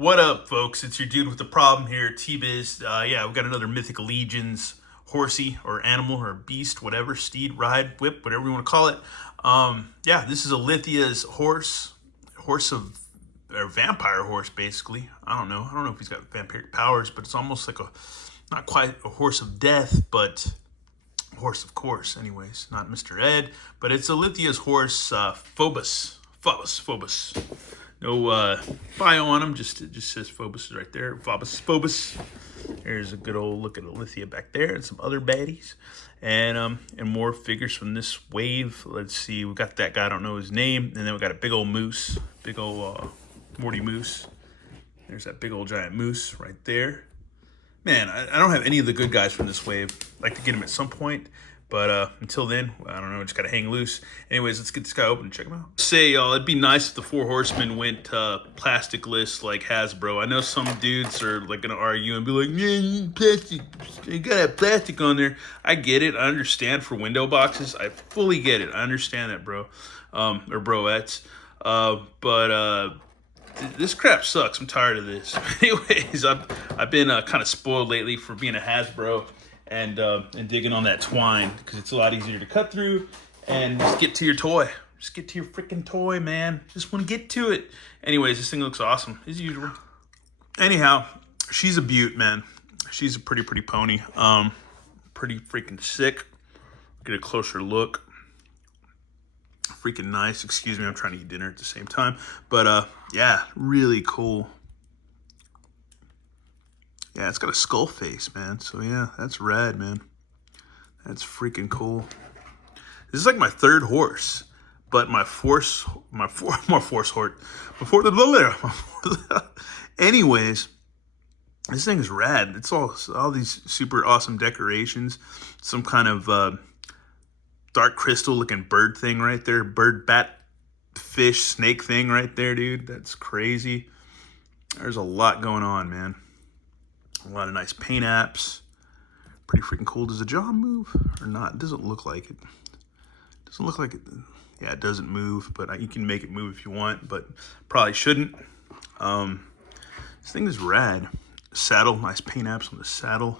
What up, folks? It's your dude with the problem here, T-Biz. Yeah, we got another Mythic Legions horsey or animal or beast, whatever, steed, ride, whip, whatever you want to call it. Yeah, this is Alithia's horse of, or vampire horse, basically. I don't know. I don't know if he's got vampiric powers, but it's almost like not quite a horse of death, but horse of course. Anyways, not Mr. Ed, but it's Alithia's horse, Phobus. Phobus. No bio on him, it just says Phobus right there. Phobus. There's a good old look at Alithia back there and some other baddies. And more figures from this wave. Let's see, we got that guy, I don't know his name. And then we got a big old moose, big old Morty moose. There's that big old giant moose right there. Man, I don't have any of the good guys from this wave. I'd like to get him at some point. But until then, I don't know, just gotta hang loose. Anyways, let's get this guy open and check him out. Say, y'all, it'd be nice if the Four Horsemen went plasticless like Hasbro. I know some dudes are like gonna argue and be like, man, plastic, you gotta have plastic on there. I get it, I understand for window boxes. I fully get it, I understand that, bro. Or broettes. This crap sucks. I'm tired of this. Anyways, I've been kind of spoiled lately for being a Hasbro and digging on that twine because it's a lot easier to cut through and just get to your toy. Just get to your freaking toy, man. Just want to get to it. Anyways, this thing looks awesome as usual. Anyhow, she's a beaut, man. She's a pretty pony. Pretty freaking sick. Get a closer look. Freaking nice. Excuse me, I'm trying to eat dinner at the same time. But yeah, really cool. Yeah, it's got a skull face, man. So yeah, that's rad, man. That's freaking cool. This is like my third horse, but my force horse. Anyways, this thing is rad. It's all these super awesome decorations. Some kind of dark crystal looking bird thing right there. Bird, bat, fish, snake thing right there, dude. That's crazy. There's a lot going on, man. A lot of nice paint apps. Pretty freaking cool. Does the jaw move or not? It doesn't look like it. Doesn't look like it. Yeah, it doesn't move, but you can make it move if you want, but probably shouldn't. This thing is rad. Saddle, nice paint apps on the saddle.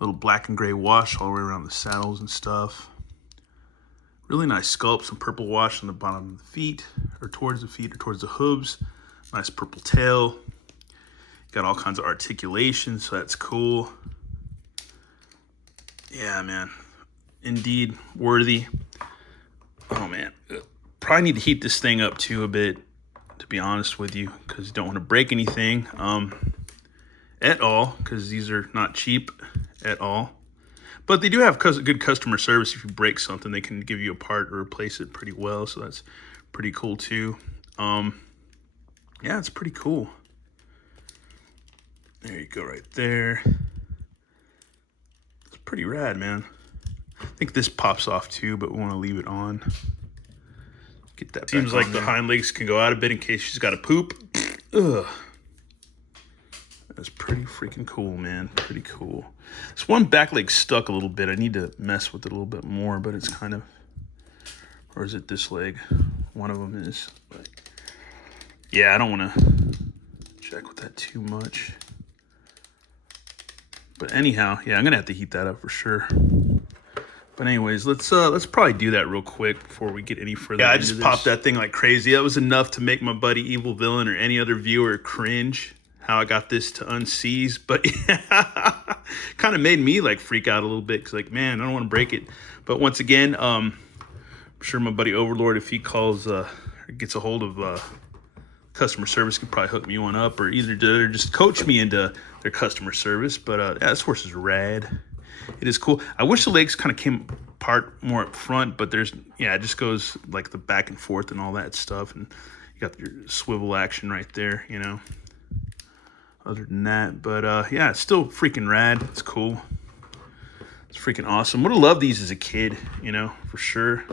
Little black and gray wash all the way around the saddles and stuff. Really nice sculpt, some purple wash on the bottom of the feet, or towards the hooves. Nice purple tail. Got all kinds of articulation, so that's cool. Yeah, man. Indeed, worthy. Oh, man. Probably need to heat this thing up, too, a bit, to be honest with you, because you don't want to break anything at all, because these are not cheap at all. But they do have good customer service. If you break something, they can give you a part or replace it pretty well, so that's pretty cool, too. Yeah, it's pretty cool. There you go, right there. It's pretty rad, man. I think this pops off too, but we want to leave it on. Get that. Seems like the hind legs can go out a bit in case she's got to poop. Ugh. That's pretty freaking cool, man. Pretty cool. This one back leg stuck a little bit. I need to mess with it a little bit more, but it's kind of. Or is it this leg? One of them is. But yeah, I don't want to check with that too much. But anyhow, yeah, I'm gonna have to heat that up for sure. But anyways, let's probably do that real quick before we get any further. Yeah, I just popped that thing like crazy. That was enough to make my buddy Evil Villain or any other viewer cringe. How I got this to unseize, but yeah, kind of made me like freak out a little bit because like, man, I don't want to break it. But once again, I'm sure my buddy Overlord, if he calls, gets a hold of customer service, could probably hook me one up, or either just coach me into their customer service. But yeah, this horse is rad. It is cool. I wish the legs kind of came apart more up front, but it just goes like the back and forth and all that stuff, and you got your swivel action right there, you know. Other than that, but yeah, it's still freaking rad. It's cool. It's freaking awesome. Would have loved these as a kid, you know, for sure.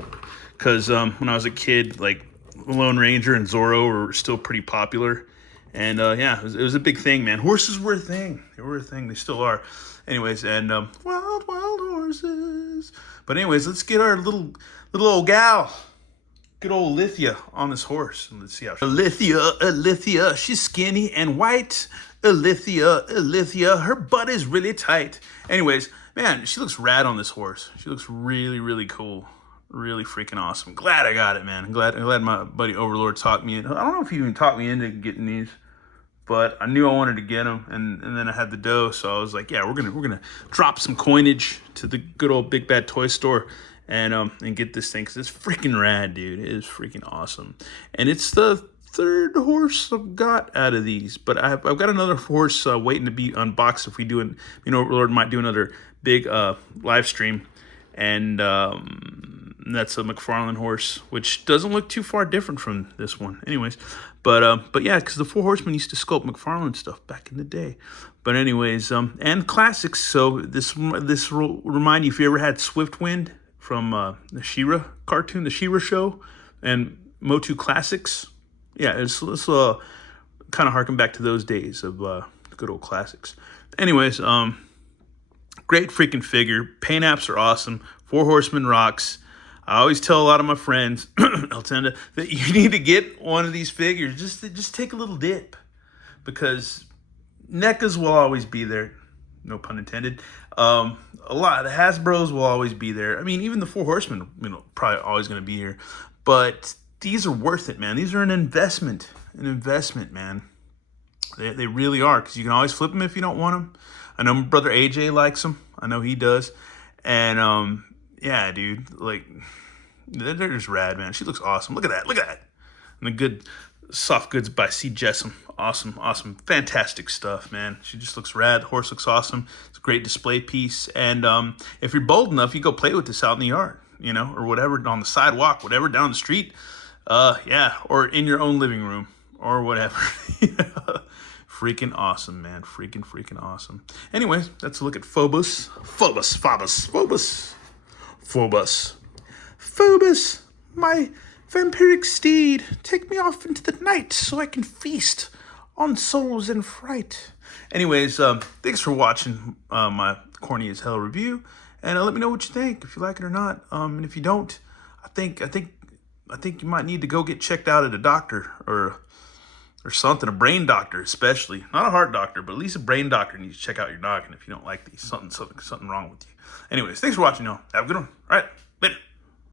Because when I was a kid, like Lone Ranger and Zorro were still pretty popular. And yeah, it was a big thing, man. Horses were a thing. They were a thing. They still are. Anyways, and wild horses. But anyways, let's get our little old gal. Good old Lithia on this horse. Let's see how Lithia, she's skinny and white. Lithia, her butt is really tight. Anyways, man, she looks rad on this horse. She looks really, really cool. Really freaking awesome. Glad I got it, man. I'm glad my buddy Overlord talked me in. I don't know if he even talked me into getting these, but I knew I wanted to get them, and then I had the dough, so I was like, yeah, we're gonna drop some coinage to the good old Big Bad Toy Store and get this thing, because it's freaking rad, dude. It is freaking awesome, and it's the third horse I've got out of these, but I've got another horse waiting to be unboxed. If we do it, Overlord might do another big live stream, and that's a McFarlane horse, which doesn't look too far different from this one. Anyways, but yeah, because the Four Horsemen used to sculpt McFarlane stuff back in the day. But anyways, and classics. So this will remind you, if you ever had Swiftwind from the She-Ra cartoon, the She-Ra show, and Motu Classics. Yeah, it's kind of harken back to those days of good old classics. Anyways, great freaking figure. Paint apps are awesome. Four Horsemen rocks. I always tell a lot of my friends, Altenda, that you need to get one of these figures. Just take a little dip, because NECAs will always be there. No pun intended. A lot of the Hasbros will always be there. I mean, even the Four Horsemen, probably always going to be here. But these are worth it, man. These are an investment. An investment, man. They really are, because you can always flip them if you don't want them. I know my brother AJ likes them. I know he does. And yeah, dude, like, they're just rad, man. She looks awesome. Look at that. Look at that. And the good soft goods by C. Jessam. Awesome. Fantastic stuff, man. She just looks rad. The horse looks awesome. It's a great display piece. And if you're bold enough, you go play with this out in the yard, or whatever, on the sidewalk, whatever, down the street. Yeah, or in your own living room or whatever. Freaking awesome, man. Freaking awesome. Anyways, let's look at Phobus. Phobus, my vampiric steed, take me off into the night so I can feast on souls in fright. Anyways, thanks for watching my corny as hell review, and let me know what you think, if you like it or not. And if you don't, I think you might need to go get checked out at a doctor or something, a brain doctor especially. Not a heart doctor, but at least a brain doctor needs to check out your noggin if you don't like these. Something wrong with you. Anyways, thanks for watching, y'all. Have a good one. All right, later.